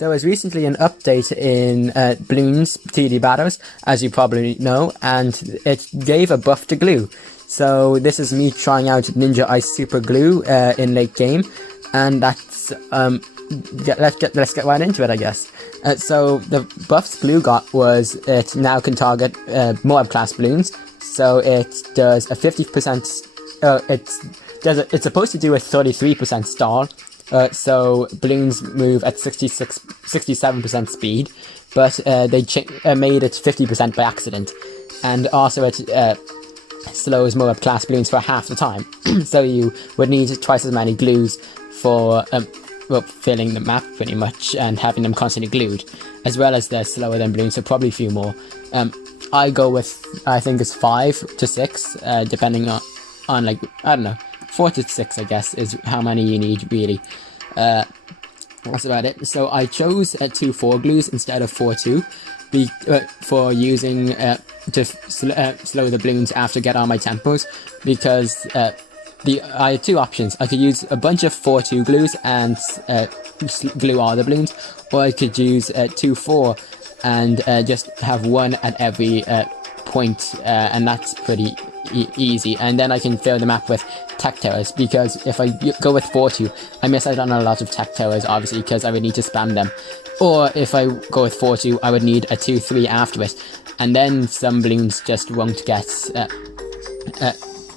There was recently an update in Bloons TD Battles, as you probably know, and it gave a buff to glue. So this is me trying out Ninja Ice Super Glue in late game, and that's let's get right into it, I guess. So the buffs glue got was it now can target Moab class balloons. So it does a 50%. It's supposed to do a 33% stall. So balloons move at 67% speed, but they made it 50% by accident, and also it slows Moab class balloons for half the time. So you would need twice as many glues for filling the map pretty much and having them constantly glued, as well as they're slower than balloons, so probably a few more. I go with, I think it's 5 to 6, depending on like, I don't know, 4 to 6 I guess is how many you need really. That's about it. So I chose 2 4 glues instead of 4 2 for using to slow the balloons after get on my tempos, because I had 2 options. I could use a bunch of 4 2 glues and glue all the balloons, or I could use 2 4 and just have 1 at every point, and that's pretty easy. And then I can fill the map with tech towers, because if I go with 4 2, I miss out on a lot of tech towers, obviously, because I would need to spam them. Or if I go with 4 2, I would need a 2 3 after it, and then some balloons just won't get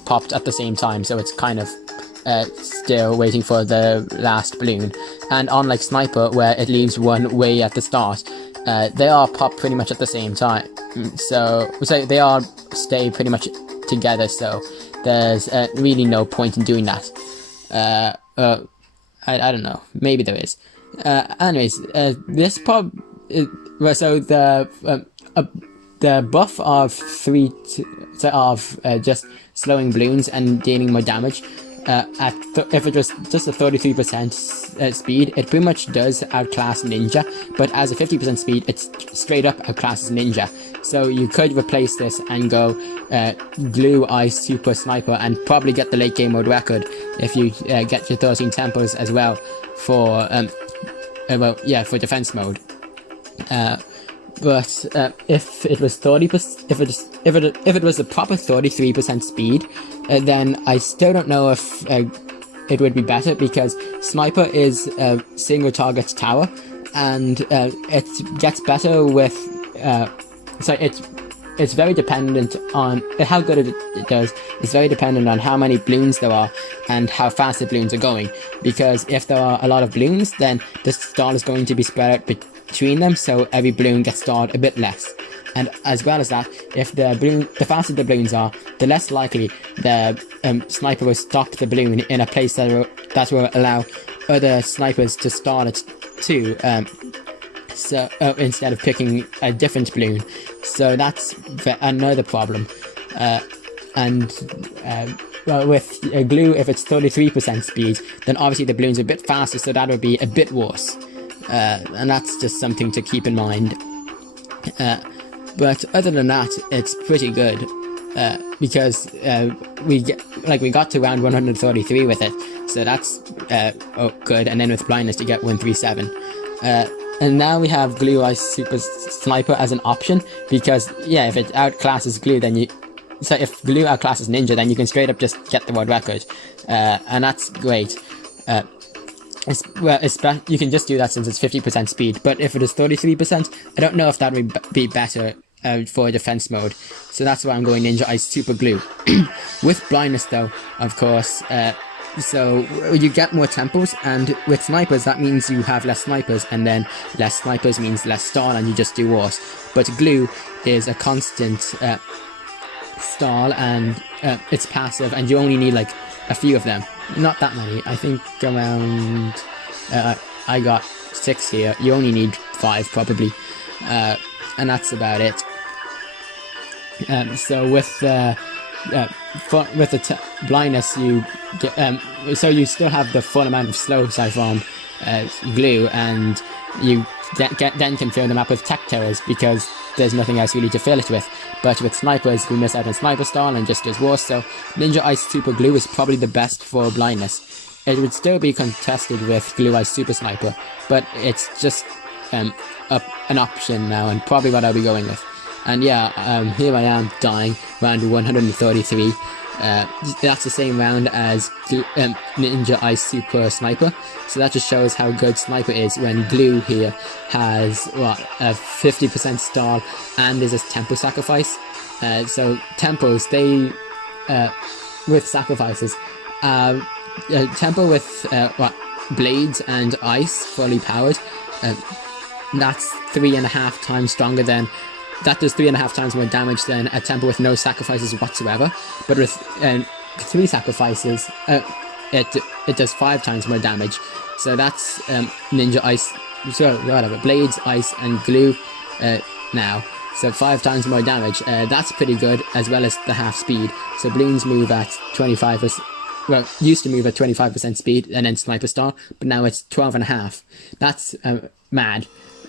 popped at the same time, so it's kind of still waiting for the last balloon. And unlike Sniper, where it leaves one way at the start, they all pop pretty much at the same time, so they all stay pretty much together, so there's really no point in doing that. I don't know, maybe there is. Anyways, this so the buff of just slowing balloons and dealing more damage, if it was just a 33% speed, it pretty much does outclass Ninja, but as a 50% speed, it's straight up outclasses Ninja. So you could replace this and go Glue Ice Super Sniper and probably get the late game mode record if you get your 13 tempos as well for for defense mode. But if it was 30%, if it was the proper 33% speed, then I still don't know if it would be better, because Sniper is a single target tower, and it gets better with it's very dependent on how good it does. It's very dependent on how many balloons there are and how fast the balloons are going, because if there are a lot of balloons, then the stall is going to be spread out between them, so every balloon gets stalled a bit less. And as well as that, if the faster the balloons are, the less likely the sniper will stop the balloon in a place that will allow other snipers to stall it too, so instead of picking a different balloon. So that's another problem. With glue, if it's 33% speed, then obviously the balloons are a bit faster, so that would be a bit worse. And that's just something to keep in mind. But other than that, it's pretty good, because we got to round 133 with it, so that's good. And then with blindness to get 137. And now we have Glue Ice Super Sniper as an option, because if it outclasses Glue, then so if Glue outclasses Ninja, then you can straight up just get the world record, and that's great. You can just do that since it's 50% speed, but if it is 33%, I don't know if that would be better for defense mode. So that's why I'm going Ninja Ice Super Glue. With blindness though, of course, so you get more tempos, and with snipers that means you have less snipers, and then less snipers means less stall, and you just do worse. But glue is a constant stall, and it's passive, and you only need like a few of them. Not that many, I think around, I got 6 here, you only need 5 probably, and that's about it. So with the blindness, you get, so you still have the full amount of slow siphon glue, and you then can fill them up with tech towers, because there's nothing else really to fill it with. But with snipers, we miss out on sniper stall and just does worse, so Ninja Ice Super Glue is probably the best for blindness. It would still be contested with Glue Ice Super Sniper, but it's just an option now, and probably what I'll be going with. And yeah, here I am dying, round 133. That's the same round as Ninja Ice Super Sniper, so that just shows how good Sniper is when Glue here has, what, a 50% stall and is a tempo sacrifice. So tempos, they, with sacrifices, tempo with, blades and ice fully powered, that's 3.5 times stronger than, that does 3.5 times more damage than a tempo with no sacrifices whatsoever. But with 3 sacrifices, it does 5 times more damage. So that's Ninja Ice, so whatever, blades, ice, and glue now. So 5 times more damage. That's pretty good, as well as the half speed. So Bloons move at 25%. Well, used to move at 25% speed and then Sniper Star, but now it's 12.5. That's mad.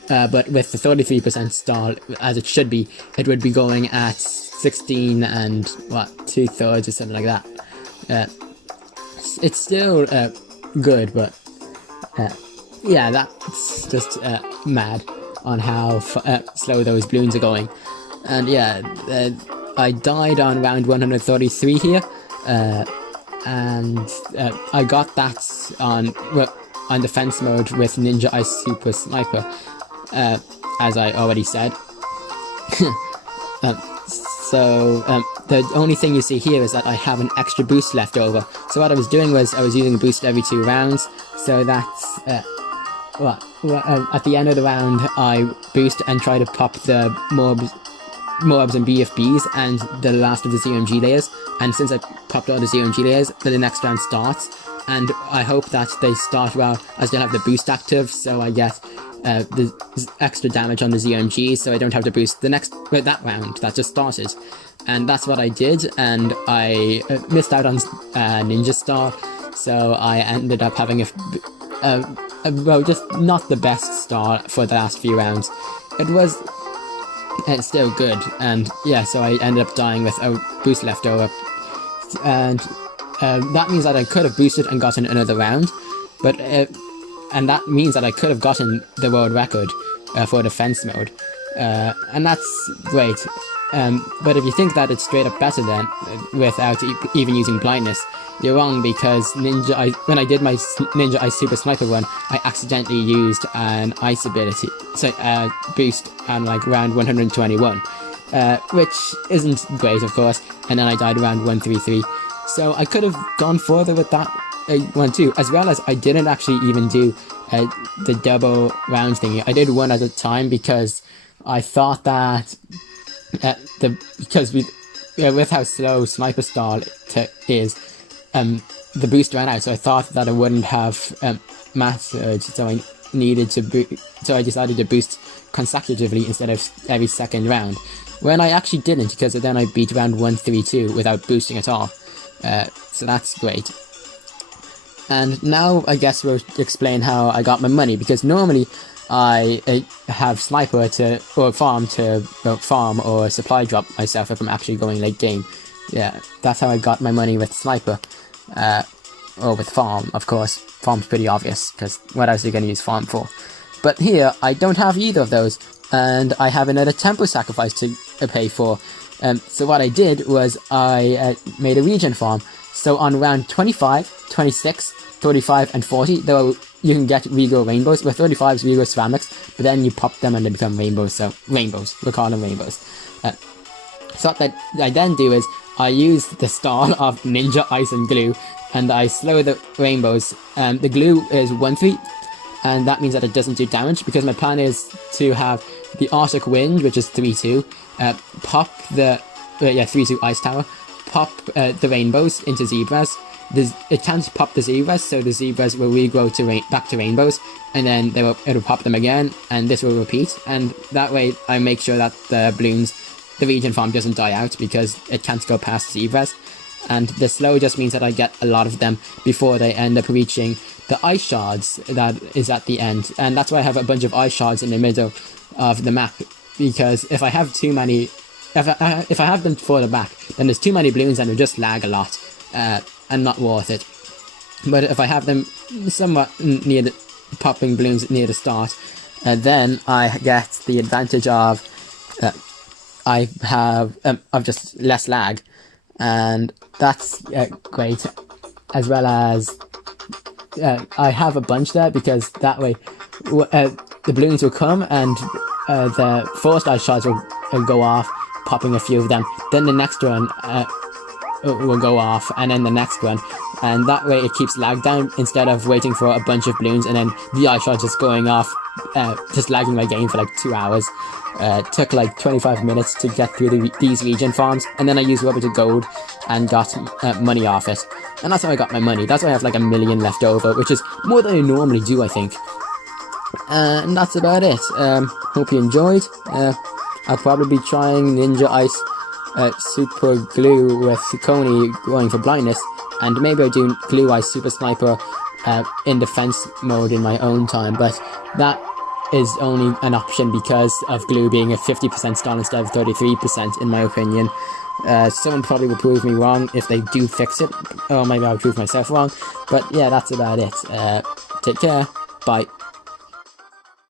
But with the 33% stall, as it should be, it would be going at 16 and, what, 2/3 or something like that. It's still good, but yeah, that's just mad on how slow those Bloons are going. And yeah, I died on round 133 here, and I got that on defense mode with Ninja Ice Super Sniper, as I already said. So the only thing you see here is that I have an extra boost left over. So what I was doing was I was using a boost every 2 rounds, so that's at the end of the round I boost and try to pop the mobs and BFBs and the last of the ZMG layers, and since I popped all the ZMG layers, the next round starts, and I hope that they start well as they have the boost active, so I get the extra damage on the ZMG, so I don't have to boost the next that round that just started. And that's what I did, and I missed out on Ninja Star, so I ended up having well, just not the best start for the last few rounds. It's still good, and yeah, so I ended up dying with a boost left over, and that means that I could have boosted and gotten another round, but and that means that I could have gotten the world record for defense mode, and that's great. But if you think that it's straight up better then, without even using blindness, you're wrong, because when I did my Ninja Ice Super Sniper run, I accidentally used an ice ability, so boost on like round 121, which isn't great, of course, and then I died around 133. So I could have gone further with that one too, as well as I didn't actually even do the double round thingy. I did one at a time because I thought that with how slow Sniper Stall is, the boost ran out, so I thought that it wouldn't have mattered, so I needed to so I decided to boost consecutively instead of every second round, when I actually didn't, because then I beat round 132 without boosting at all. So that's great. And now I guess we'll explain how I got my money, because normally I have Sniper or farm or supply drop myself if I'm actually going late game. Yeah, that's how I got my money with Sniper. Or with farm, of course. Farm's pretty obvious, because what else are you going to use farm for? But here, I don't have either of those, and I have another tempo sacrifice to pay for. So what I did was I made a region farm. So on round 25, 26, 35, and 40, you can get Regal Rainbows. With 35's Regal Ceramics, but then you pop them and they become rainbows. So rainbows, we'll call them rainbows. So what I then do is I use the stall of Ninja Ice and Glue, and I slow the rainbows. The glue is 1/3, and that means that it doesn't do damage, because my plan is to have the Arctic Wind, which is 3/2, pop the 3/2 Ice Tower, pop the rainbows into zebras. It can't pop the zebras, so the zebras will regrow back to rainbows, and then it'll pop them again, and this will repeat, and that way I make sure that the Bloons, the region farm, doesn't die out, because it can't go past zebras. And the slow just means that I get a lot of them before they end up reaching the ice shards that is at the end, and that's why I have a bunch of ice shards in the middle of the map, because if I have too many, if I have them further back, then there's too many Bloons and it'll just lag a lot, and not worth it. But if I have them somewhat near the popping Bloons near the start, then I get the advantage of of just less lag, and that's great, as well as I have a bunch there, because that way the balloons will come and the forced ice shards will go off, popping a few of them. Then the next one will go off, and then the next one, and that way it keeps lag down, instead of waiting for a bunch of balloons and then the ice shards just going off, just lagging my game for like 2 hours. It took like 25 minutes to get through these regen farms, and then I used rubber to gold and got money off it, and that's how I got my money. That's why I have like 1 million left over, which is more than I normally do, I think. And that's about it. Hope you enjoyed. I'll probably be trying Ninja Ice Super Glue with Coney going for blindness, and maybe I'll do Glue Ice Super Sniper in defense mode in my own time, but that is only an option because of Glue being a 50% stun instead of 33%, in my opinion. Someone probably will prove me wrong if they do fix it, or maybe I'll prove myself wrong, but yeah, that's about it. Take care, bye.